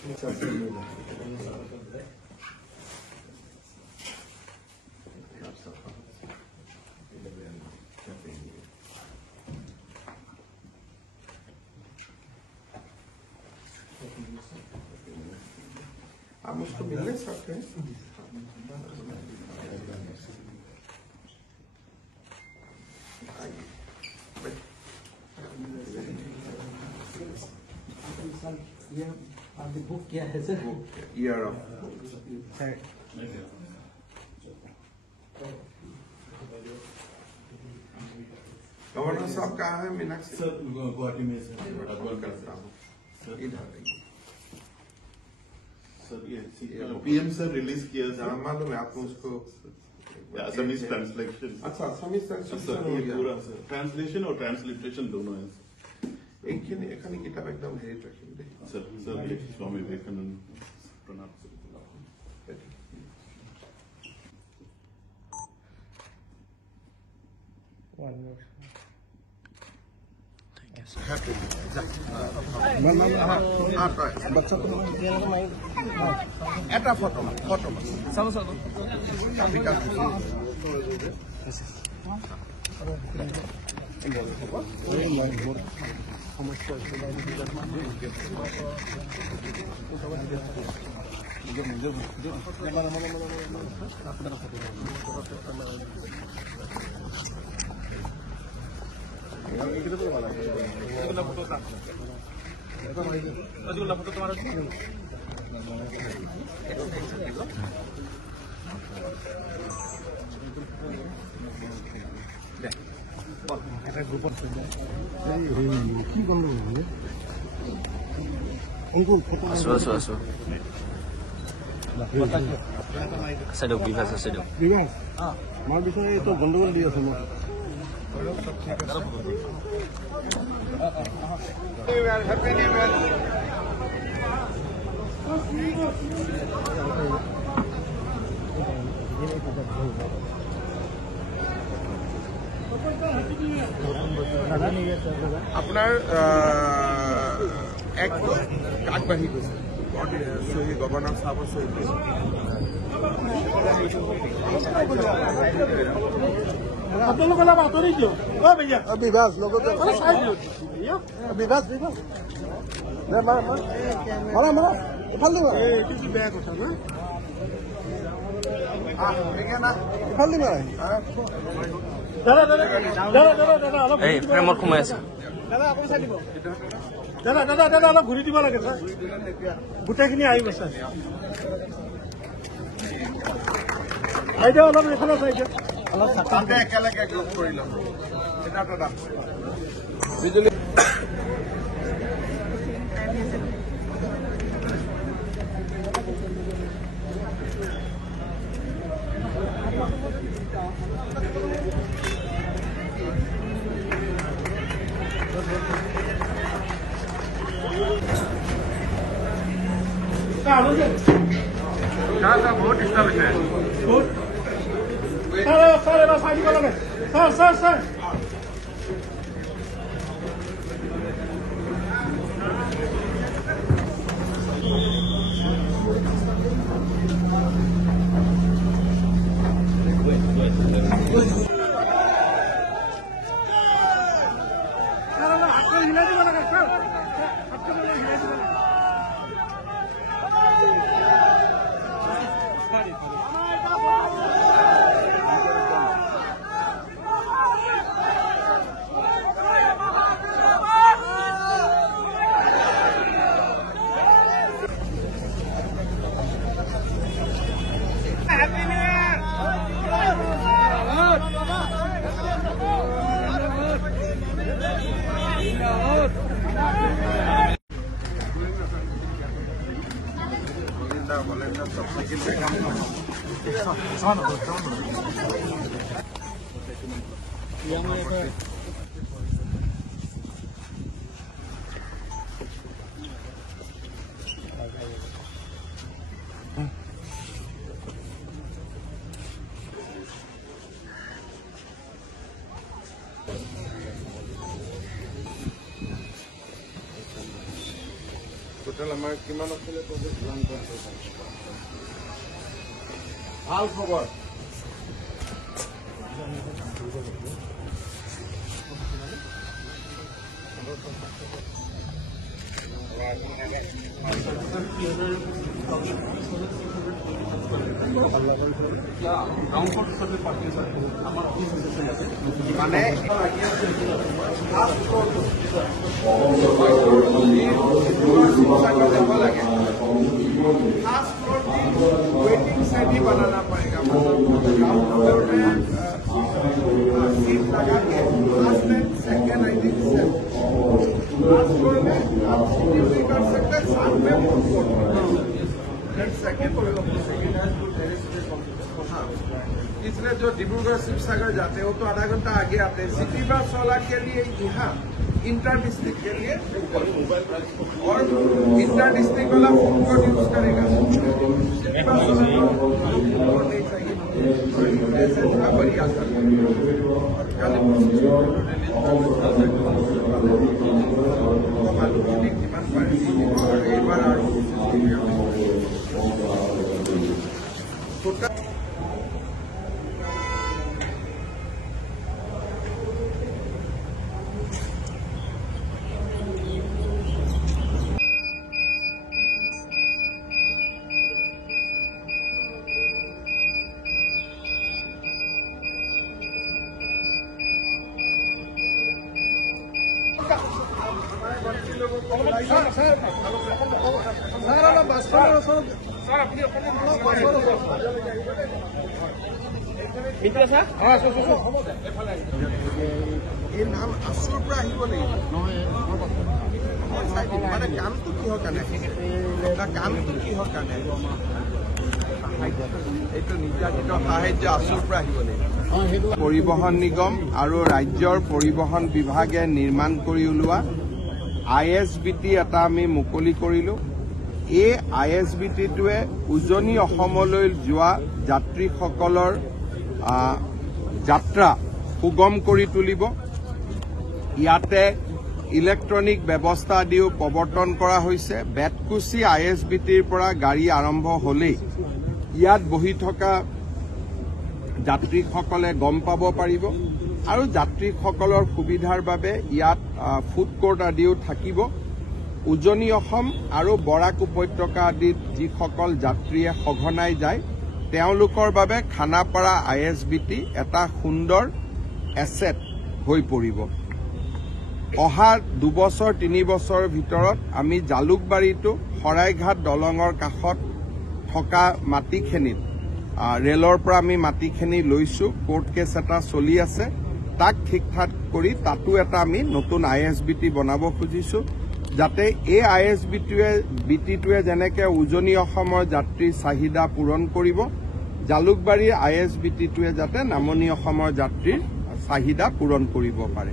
आप मुझको मिलने सकते हैं ये आपने बुक किया है सर? ईयर ऑफ गवर्नर साहब कहाँ है? मीनाक्षी सर गुवाहाटी में सर करता हूँ इधर सर ये पीएम सर रिलीज किया हाँ मालूम है आपको उसको असमीज ट्रांसलेशन। अच्छा असमीज ट्रांसलेशन हो गया पूरा सर ट्रांसलेशन और ट्रांसलिटरेशन दोनों है এখানে কিতাব একদম হেৰি ৰাখিম দেই सर सर ये स्वामी विवेकानंद प्रणाम बच्चा এটা ফটো চালো চালো সমস্যা ফটো তোমার এটা গ্রুপত কি বন্ধ হবে কোন ফটো আসো আছে দিয়ক বিভাস আছে দিয়ক বিভাস মাৰ বিষয়ে তো গণ্ডগোল দি আছে মই হ্যাপি নিউ ইয়াৰ আপোনাৰ এক আগবাঢ়ি গৈছে চহী গভৰ্ণৰ চাহাবৰ চহী আপোনালোক অলপ আঁতৰি দিয়ক বিভাস লগতে বিভাস ইফাল দিব এইটো বেয়া কথা না ইফাল দিব এই প্ৰেমত সোমাই আছে দাদা অলপ ঘূৰি দিব লাগে ছাৰ গোটেইখিনি আহিব ছাৰ আইডিয়া অলপ এইফালে চাইছে অলপ একেলগে গ্ৰুপ কৰি ল'ম বিজুলী बहुत डिस्टर्ब है सर सर सर টোটেল আমাৰ কিমান আছিলে ভাল খবৰ মানে वेटिंग साइड ही बनाना पड़ेगा मतलब ग्राउंड फ्लोर में सीट लगा के first and second I think first floor में आप सीटिंग भी कर सकते हैं साथ में सेकेंड इसलिए जो डिब्रूगढ़ शिवसागर जाते हो तो आधा घंटा आगे आते हैं सिटी बस वाला के लिए यहाँ इंटर डिस्ट्रिक्ट के लिए और इंटर डिस्ट्रिक्ट वाला फूड कोर्ट यूज करेगा सिटी बस वाला नहीं चाहिए ऐसे बढ़िया सर এই নাম আছুৰ পৰা আহিব লাগিব মানে কামটো কিহৰ কাৰণে কামটো কিহৰ কাৰণে এইটো নিৰ্যাতিত সাহায্য আছুৰ পৰা আহিব লাগিব পৰিবহণ নিগম আৰু ৰাজ্যৰ পৰিবহণ বিভাগে নিৰ্মাণ কৰি ওলোৱা ISBT এটা আমি মুকলি কৰিলো এই ISBTটোৱে উজনি অসমলৈ যোৱা যাত্ৰীসকলৰ যাত্ৰা সুগম কৰি তুলিব ইয়াতে ইলেক্ট্ৰনিক ব্যৱস্থা দিও প্ৰৱৰ্তন কৰা হৈছে বেতকুচি ISBTৰ পৰা গাড়ী আৰম্ভ হলেই ইয়াত বহি থকা যাত্ৰীসকলে গম পাব পাৰিব আৰু যাত্ৰীসকলৰ সুবিধাৰ বাবে ইয়াত ফুড কোৰ্ট আদিও থাকিব উজনি অসম আৰু বৰাক উপত্যকা আদিত যিসকল যাত্ৰীয়ে সঘনাই যায় তেওঁলোকৰ বাবে খানাপাৰা ISBT এটা সুন্দৰ এছেট হৈ পৰিব অহা 2 বছৰ 3 বছৰৰ ভিতৰত আমি জালুকবাৰীটো শৰাইঘাট দলঙৰ কাষত থকা মাটিখিনিত ৰেলৰ পৰা আমি মাটিখিনি লৈছো কোৰ্ট কেছ এটা চলি আছে তাক ঠিক ঠাক কৰি তাতো এটা আমি নতুন ISBT বনাব খুজিছো যাতে এই ISBTটোৱে যেনেকে উজনি অসমৰ যাত্ৰীৰ চাহিদা পূৰণ কৰিব জালুকবাৰীৰ ISBTটোৱে যাতে নামনি অসমৰ যাত্ৰীৰ চাহিদা পূৰণ কৰিব পাৰে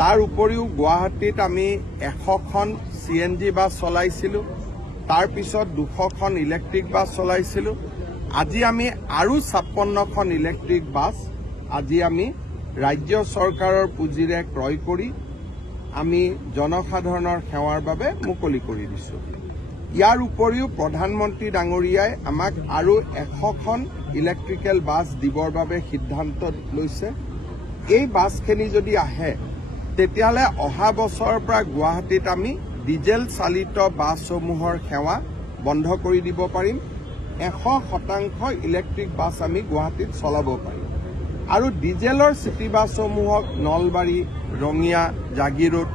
তাৰ উপৰিও গুৱাহাটীত আমি 100খন CNG বাছ চলাইছিলো তাৰ পিছত 200খন ইলেক্ট্ৰিক বাছ চলাইছিলো আজি আমি আৰু 56খন ইলেক্ট্ৰিক বাছ আজি আমি ৰাজ্য চৰকাৰৰ পুঁজিৰে ক্ৰয় কৰি আমি জনসাধাৰণৰ সেৱাৰ বাবে মুকলি কৰি দিছো ইয়াৰ উপৰিও প্ৰধানমন্ত্ৰী ডাঙৰীয়াই আমাক আৰু 100খন ইলেক্ট্ৰিকেল বাছ দিবৰ বাবে সিদ্ধান্ত লৈছে এই বাছখিনি যদি আহে তেতিয়ালে অহা বছৰৰ পৰা গুৱাহাটীত আমি ডিজেল চালিত বাছসমূহৰ সেৱা বন্ধ কৰি দিব পাৰিম 100% ইলেক্ট্ৰিক বাছ আমি গুৱাহাটীত চলাব পাৰিম আৰু ডিজেলৰ সিটি বাছসমূহক নলবাৰী ৰঙিয়া জাগিৰোড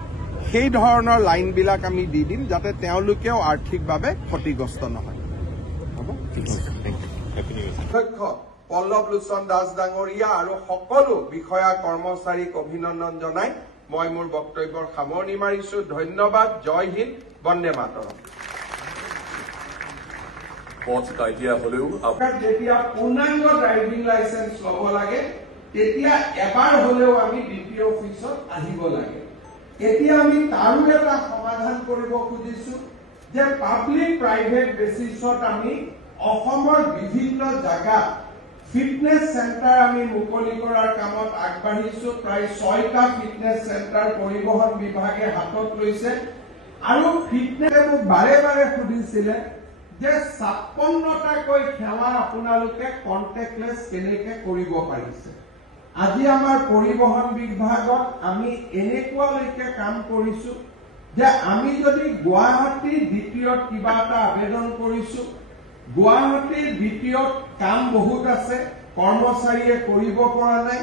সেই ধৰণৰ লাইনবিলাক আমি দি দিম যাতে তেওঁলোকেও আৰ্থিকভাৱে ক্ষতিগ্ৰস্ত নহয় অধ্যক্ষ পল্লৱ লোচন দাস ডাঙৰীয়া আৰু সকলো বিষয়া কৰ্মচাৰীক অভিনন্দন জনাই মই মোৰ বক্তব্যৰ সামৰণি মাৰিছো ধন্যবাদ জয় হিন্দ বন্দে মাতৰম যেতিয়া পূৰ্ণাংগ ড্ৰাইভিং লাইসেন্স লব লাগে তেতিয়া এবাৰ হলেও আমি DPO অফিচত আহিব লাগে এতিয়া আমি তাৰো এটা সমাধান কৰিব খুজিছো যে পাব্লিক প্ৰাইভেট বেচিছত আমি অসমৰ বিভিন্ন জায়গা ফিটনেস সেন্টাৰ আমি মুকলি কৰাৰ কামত আগবাঢ়িছো প্ৰায় 6টা ফিটনেস সেন্টাৰ পৰিবহণ বিভাগে হাতত লৈছে আৰু ফিটনেছে মোক বাৰে বাৰে সুধিছিলে যে 56টাকৈ সেৱা আপোনালোকে কণ্টেক্টলেছ কেনেকে কৰিব পাৰিছে। আজি আমাৰ পৰিবহণ বিভাগত আমি এনেকুৱালৈকে কাম কৰিছো যে আমি যদি গুৱাহাটীৰ দ্বিতীয়ত কিবা এটা আবেদন কৰিছো, গুৱাহাটীৰ দ্বিতীয়ত কাম বহুত আছে, কৰ্মচাৰীয়ে কৰিব পৰা নাই,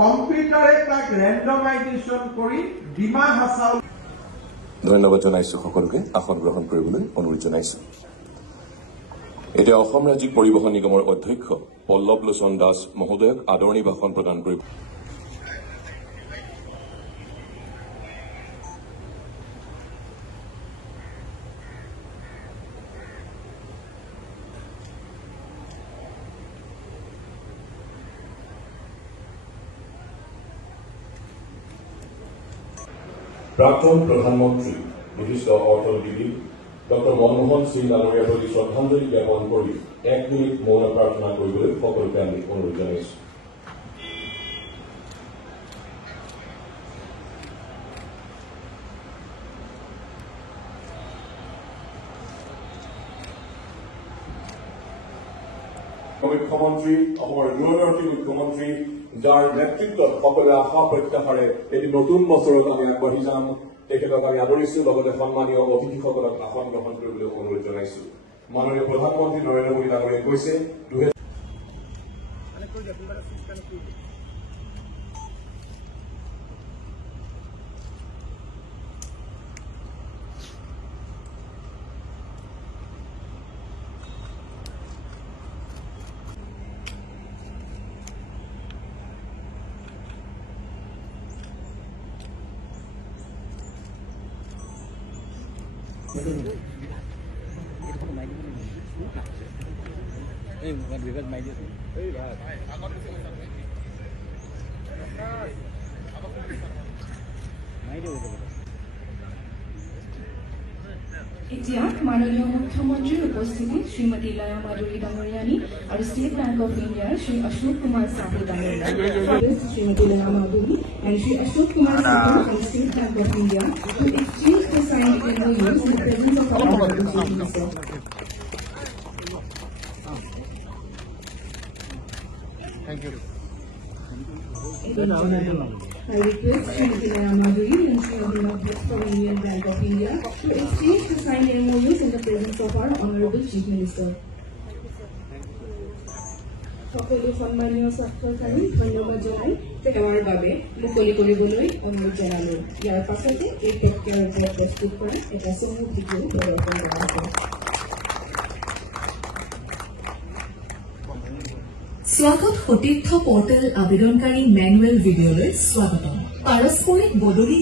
কম্পিউটাৰে তাক ৰেণ্ডমাইজেশ্যন কৰি ডিমা হাছাও। ধন্যবাদ জনাইছো সকলোকে আসন গ্ৰহণ কৰিবলৈ অনুৰোধ জনাইছো। এতিয়া অসম ৰাজ্যিক পৰিবহণ নিগমৰ অধ্যক্ষ পল্লৱ লোচন দাস মহোদয়ক আদৰণি ভাষণ প্ৰদান কৰিব। প্ৰাক্তন প্ৰধানমন্ত্ৰী বিশিষ্ট অৰ্থনীতিবিদ ডক্টৰ মনমোহন সিং ডাঙৰীয়াৰ প্ৰতি শ্ৰদ্ধাঞ্জলি জ্ঞাপন কৰি 1 মিনিট মৌন প্ৰাৰ্থনা কৰিবলৈ সকলোকে আমি অনুৰোধ জনাইছো। মুখ্যমন্ত্ৰী অসমৰ দূৰদৰ্শী মুখ্যমন্ত্ৰী যাৰ নেতৃত্বত সকলোৱে আশা প্ৰত্যাশাৰে এটি নতুন বছৰত আমি আগবাঢ়ি যাম, তেখেতক আমি আদৰিছো। লগতে সন্মানীয় অতিথিসকলক আসন গ্ৰহণ কৰিবলৈ অনুৰোধ জনাইছো। মাননীয় প্ৰধানমন্ত্ৰী নৰেন্দ্ৰ মোদী ডাঙৰীয়াই কৈছে এতিয়া মাননীয় মুখ্যমন্ত্ৰীৰ উপস্থিতিত শ্ৰীমতী লয়া মাধুৰী ডাঙৰীয়ানী আৰু ষ্টেট বেংক অফ ইণ্ডিয়াৰ শ্ৰী অশোক কুমাৰ সাহু ডাঙৰীয়া, শ্ৰীমতী লয়া Madhuri and Shri Ashok Kumar Sahu from State Bank of India to exchange the signed MOUs in the presence of our Honorable Chief Minister. Thank you. I request Shrimati Laya Madhuri and Shri Abhinav Bhatt from Union Bank of India to exchange the signed MOUs in the presence of our Honorable Chief Minister. সকলো সন্মানীয় স্বাক্ষৰকাৰী ধন্যবাদ জনাই সেৱাৰ বাবে মুকলি কৰিবলৈ অনুৰোধ জনালো। ইয়াৰ পাছতে এই পেকেটৰ ওপৰত প্ৰস্তুত কৰা এটা চমু ভিডিঅ' প্ৰদৰ্শন কৰা হ'ব। স্বাগত সতীৰ্থ পৰ্টেল আবেদনকাৰী মেনুৱেল ভিডিঅ'লৈ স্বাগতম। পাৰস্পৰিক বদলি